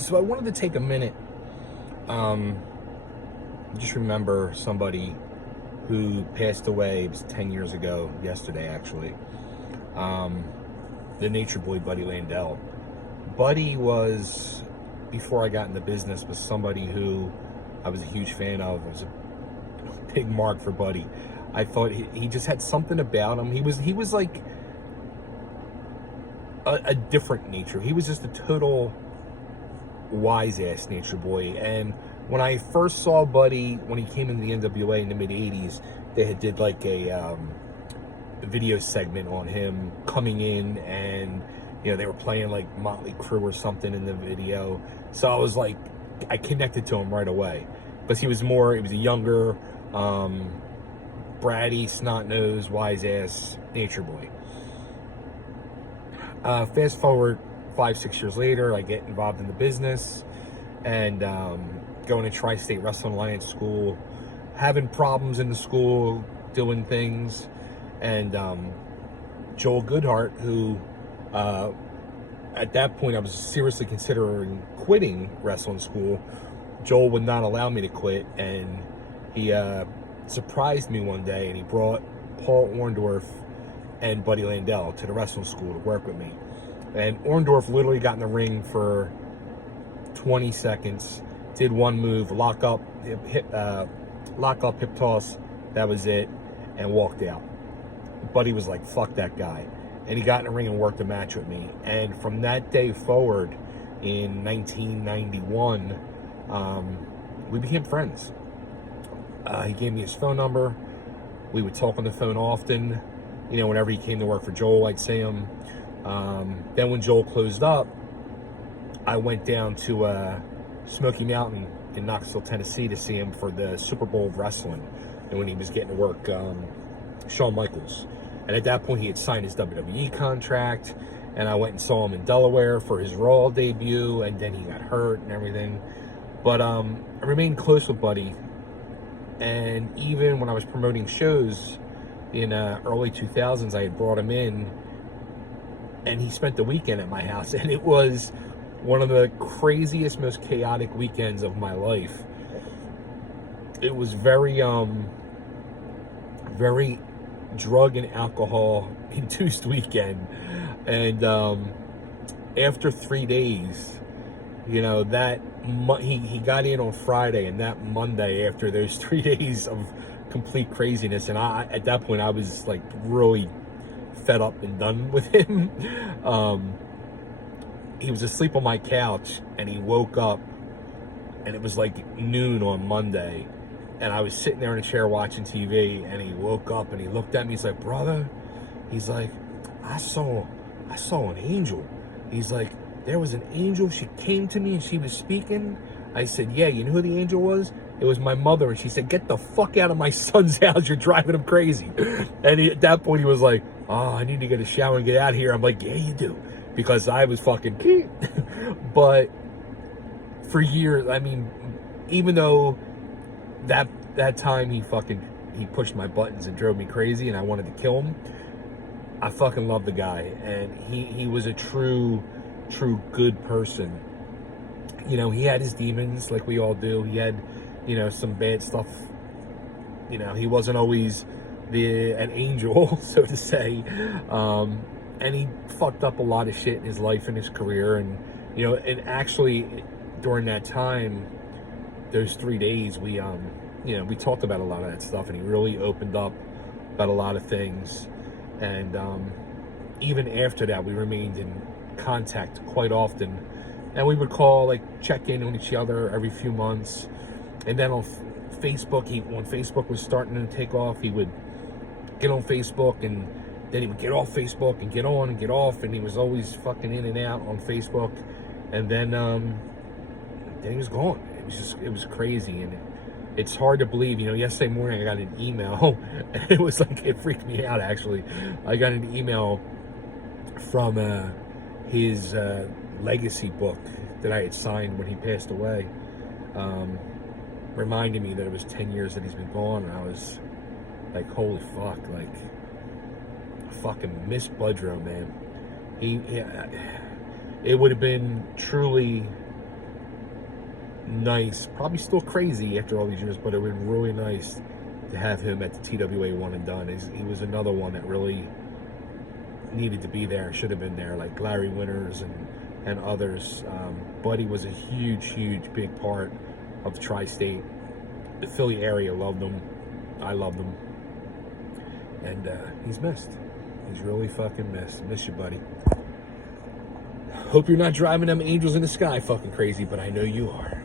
So I wanted to take a minute, um, just remember somebody who passed away. It was 10 years ago, yesterday actually. Um, the nature boy, Buddy Landel. Buddy was, before I got in the business, was somebody who I was a huge fan of. It was a big mark for Buddy. I thought he just had something about him. He was like a different nature. He was just a total wise ass nature boy. And when I first saw Buddy, when he came in the NWA in the mid 80s, they had did like a video segment on him coming in, and they were playing like Motley Crue or something in the video. So I was like, I connected to him right away because he was a younger, bratty, snot-nosed, wise-ass nature boy. Fast forward 5-6 years later, I get involved in the business and going to Tri-State Wrestling Alliance school, having problems in the school, doing things. And Joel Goodhart, who at that point I was seriously considering quitting wrestling school. Joel would not allow me to quit, and he surprised me one day, and he brought Paul Orndorff and Buddy Landel to the wrestling school to work with me. And Orndorff literally got in the ring for 20 seconds, did one move, lock up, hip toss, that was it, and walked out. Buddy was like, fuck that guy. And he got in the ring and worked a match with me. And from that day forward, in 1991, we became friends. He gave me his phone number. We would talk on the phone often. Whenever he came to work for Joel, I'd see him. Then when Joel closed up, I went down to Smoky Mountain in Knoxville, Tennessee to see him for the Super Bowl of wrestling. And when he was getting to work Shawn Michaels. And at that point, he had signed his WWE contract. And I went and saw him in Delaware for his Raw debut. And then he got hurt and everything. But I remained close with Buddy. And even when I was promoting shows in early 2000s, I had brought him in. And he spent the weekend at my house. And it was one of the craziest, most chaotic weekends of my life. It was very drug and alcohol induced weekend. And after 3 days, he got in on Friday, and that Monday, after those 3 days of complete craziness, and at that point I was like really fed up and done with him. He was asleep on my couch, and he woke up, and it was like noon on Monday, and I was sitting there in a chair watching TV, and he woke up and he looked at me. He's like, brother, he's like, I saw an angel. He's like, there was an angel. She came to me and she was speaking. I said, yeah, you know who the angel was? It was my mother. And she said, get the fuck out of my son's house. You're driving him crazy. And at that point he was like, oh, I need to get a shower and get out of here. I'm like, yeah, you do. Because I was fucking But for years, I mean, even though that time he pushed my buttons and drove me crazy and I wanted to kill him, I fucking love the guy. And he was a true good person. He had his demons like we all do. He had, some bad stuff. He wasn't always an angel, so to say. And he fucked up a lot of shit in his life and his career. And, and actually during that time, those 3 days, we talked about a lot of that stuff, and he really opened up about a lot of things. And even after that, we remained in contact quite often, and we would call, like, check in on each other every few months. And then on Facebook, when Facebook was starting to take off, he would get on Facebook, and then he would get off Facebook and get on and get off, and he was always fucking in and out on Facebook. And then he was gone. It was crazy. And it's hard to believe. Yesterday morning I got an email, and it was like, it freaked me out actually. I got an email from his legacy book that I had signed when he passed away, reminding me that it was 10 years that he's been gone. And I was like, holy fuck, like, I fucking miss Budrow, man. It would have been truly nice, probably still crazy after all these years, but it would be really nice to have him at the TWA one and done. He was another one that really needed to be there, should have been there, like Larry Winters and others. Buddy was a huge big part of the tri-state. The Philly area loved him. I loved him. And he's missed. He's really fucking missed. Miss you, buddy. Hope you're not driving them angels in the sky fucking crazy, but I know you are.